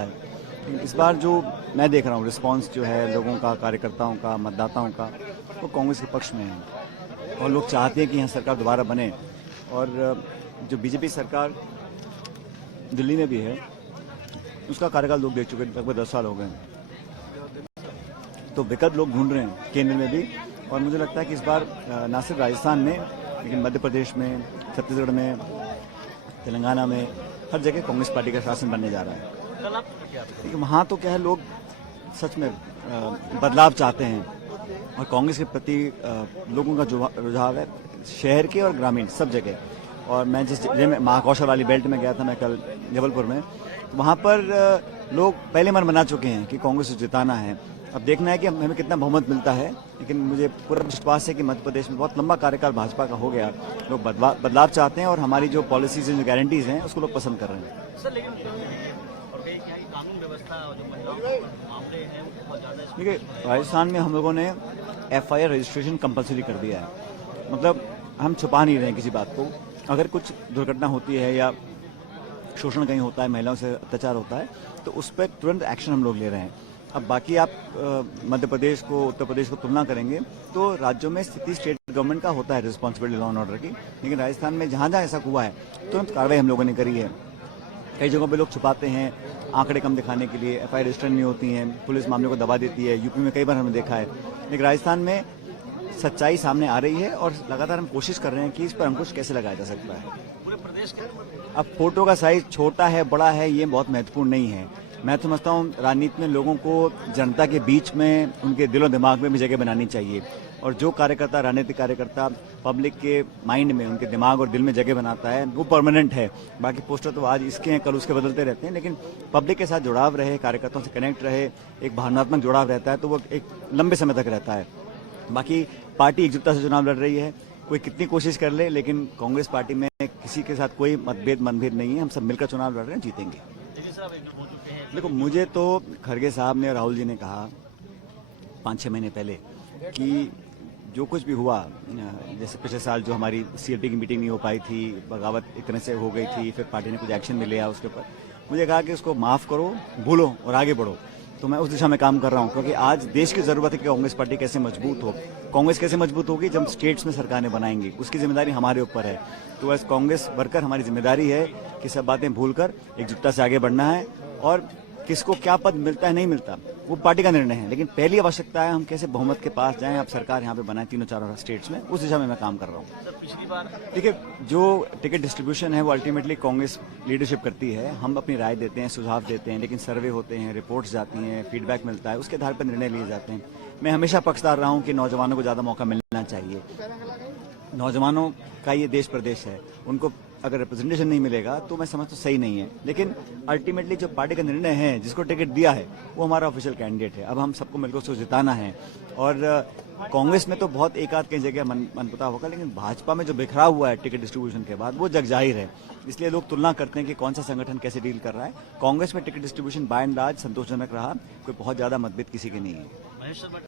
है। लेकिन इस बार जो मैं देख रहा हूँ रिस्पांस जो है लोगों का, कार्यकर्ताओं का, मतदाताओं का, वो कांग्रेस के पक्ष में है और लोग चाहते हैं कि यहाँ सरकार दोबारा बने। और जो बीजेपी सरकार दिल्ली में भी है उसका कार्यकाल लोग देख चुके हैं, लगभग 10 साल हो गए हैं। तो विकल्प लोग ढूंढ रहे हैं केंद्र में भी। और मुझे लगता है कि इस बार न सिर्फ राजस्थान में लेकिन मध्य प्रदेश में, छत्तीसगढ़ में, तेलंगाना में हर जगह कांग्रेस पार्टी का शासन बनने जा रहा है। लेकिन वहाँ तो क्या है, लोग सच में बदलाव चाहते हैं और कांग्रेस के प्रति लोगों का जो रुझाव है शहर के और ग्रामीण सब जगह। और मैं जिस जगह में महाकौशल वाली बेल्ट में गया था मैं कल जबलपुर में, तो वहाँ पर लोग पहले मन बना चुके हैं कि कांग्रेस को जिताना है। अब देखना है कि हमें कितना बहुमत मिलता है, लेकिन मुझे पूरा विश्वास है कि मध्य प्रदेश में बहुत लंबा कार्यकाल भाजपा का हो गया। लोग बदलाव चाहते हैं और हमारी जो पॉलिसीज हैं, जो गारंटीज हैं, उसको लोग पसंद कर रहे हैं। सर लेकिन कानून व्यवस्था और जो महिलाओं के मामले हैं बहुत ज्यादा। देखिए, राजस्थान में हम लोगों ने FIR रजिस्ट्रेशन कंपलसरी कर दिया है। मतलब हम छुपा नहीं रहे हैं किसी बात को। अगर कुछ दुर्घटना होती है या शोषण कहीं होता है, महिलाओं से अत्याचार होता है, तो उस पर तुरंत एक्शन हम लोग ले रहे हैं। अब बाकी आप मध्य प्रदेश को, उत्तर प्रदेश को तुलना करेंगे तो राज्यों में स्थिति स्टेट गवर्नमेंट का होता है रिस्पॉन्सिबिलिटी लॉ एंड ऑर्डर की। लेकिन राजस्थान में जहां जहां ऐसा हुआ है तुरंत कार्रवाई हम लोगों ने करी है। कई जगहों पे लोग छुपाते हैं आंकड़े कम दिखाने के लिए, FIR रजिस्टर नहीं होती हैं, पुलिस मामले को दबा देती है। यूपी में कई बार हमने देखा है। लेकिन राजस्थान में सच्चाई सामने आ रही है और लगातार हम कोशिश कर रहे हैं कि इस पर अंकुश कैसे लगाया जा सकता है। पूरे प्रदेश के अब फोटो का साइज छोटा है बड़ा है ये बहुत महत्वपूर्ण नहीं है। मैं समझता हूँ राजनीति में लोगों को जनता के बीच में, उनके दिलो दिमाग में भी जगह बनानी चाहिए। और जो कार्यकर्ता, राजनीतिक कार्यकर्ता पब्लिक के माइंड में, उनके दिमाग और दिल में जगह बनाता है, वो परमानेंट है। बाकी पोस्टर तो आज इसके हैं, कल उसके बदलते रहते हैं, लेकिन पब्लिक के साथ जुड़ाव रहे, कार्यकर्ताओं से कनेक्ट रहे, एक भावनात्मक जुड़ाव रहता है, तो वो एक लंबे समय तक रहता है। बाकी पार्टी एकजुटता से चुनाव लड़ रही है, कोई कितनी कोशिश कर ले, लेकिन कांग्रेस पार्टी में किसी के साथ कोई मनभेद नहीं है। हम सब मिलकर चुनाव लड़ रहे हैं, जीतेंगे। देखो, मुझे तो खड़गे साहब ने, राहुल जी ने कहा 5-6 महीने पहले कि जो कुछ भी हुआ, जैसे पिछले साल जो हमारी CLP की मीटिंग नहीं हो पाई थी, बगावत इतने से हो गई थी, फिर पार्टी ने कुछ एक्शन भी लिया उसके ऊपर, मुझे कहा कि उसको माफ करो, भूलो और आगे बढ़ो। तो मैं उस दिशा में काम कर रहा हूं, क्योंकि आज देश की जरूरत है कि कांग्रेस पार्टी कैसे मजबूत हो। कांग्रेस कैसे मजबूत होगी जब स्टेट्स में सरकारें बनाएंगी, उसकी जिम्मेदारी हमारे ऊपर है। तो एज कांग्रेस वर्कर हमारी जिम्मेदारी है कि सब बातें भूलकर एकजुटता से आगे बढ़ना है। और किसको क्या पद मिलता है नहीं मिलता वो पार्टी का निर्णय है, लेकिन पहली आवश्यकता है हम कैसे बहुमत के पास जाएं, आप सरकार यहाँ पे बनाए 3-4 स्टेट्स में, उस दिशा में मैं काम कर रहा हूँ। पिछली बार देखिए, जो टिकट डिस्ट्रीब्यूशन है वो अल्टीमेटली कांग्रेस लीडरशिप करती है। हम अपनी राय देते हैं, सुझाव देते हैं, लेकिन सर्वे होते हैं, रिपोर्ट्स जाती हैं, फीडबैक मिलता है, उसके आधार पर निर्णय लिए जाते हैं। मैं हमेशा पक्षधर रहा हूँ कि नौजवानों को ज्यादा मौका मिलना चाहिए। नौजवानों का ये देश प्रदेश है, उनको अगर रिप्रेजेंटेशन नहीं मिलेगा तो मैं समझता हूँ सही नहीं है। लेकिन अल्टीमेटली जो पार्टी का निर्णय है, जिसको टिकट दिया है, वो हमारा ऑफिशियल कैंडिडेट है। अब हम सबको मिलकर उसको जिताना है। और कांग्रेस में तो बहुत एक आध कई जगह मनमुटाव होगा, लेकिन भाजपा में जो बिखराव हुआ है टिकट डिस्ट्रीब्यूशन के बाद, वो जग जाहिर है। इसलिए लोग तुलना करते हैं कि कौन सा संगठन कैसे डील कर रहा है। कांग्रेस में ticket distribution by and large संतोषजनक रहा, कोई बहुत ज्यादा मतभेद किसी के नहीं है।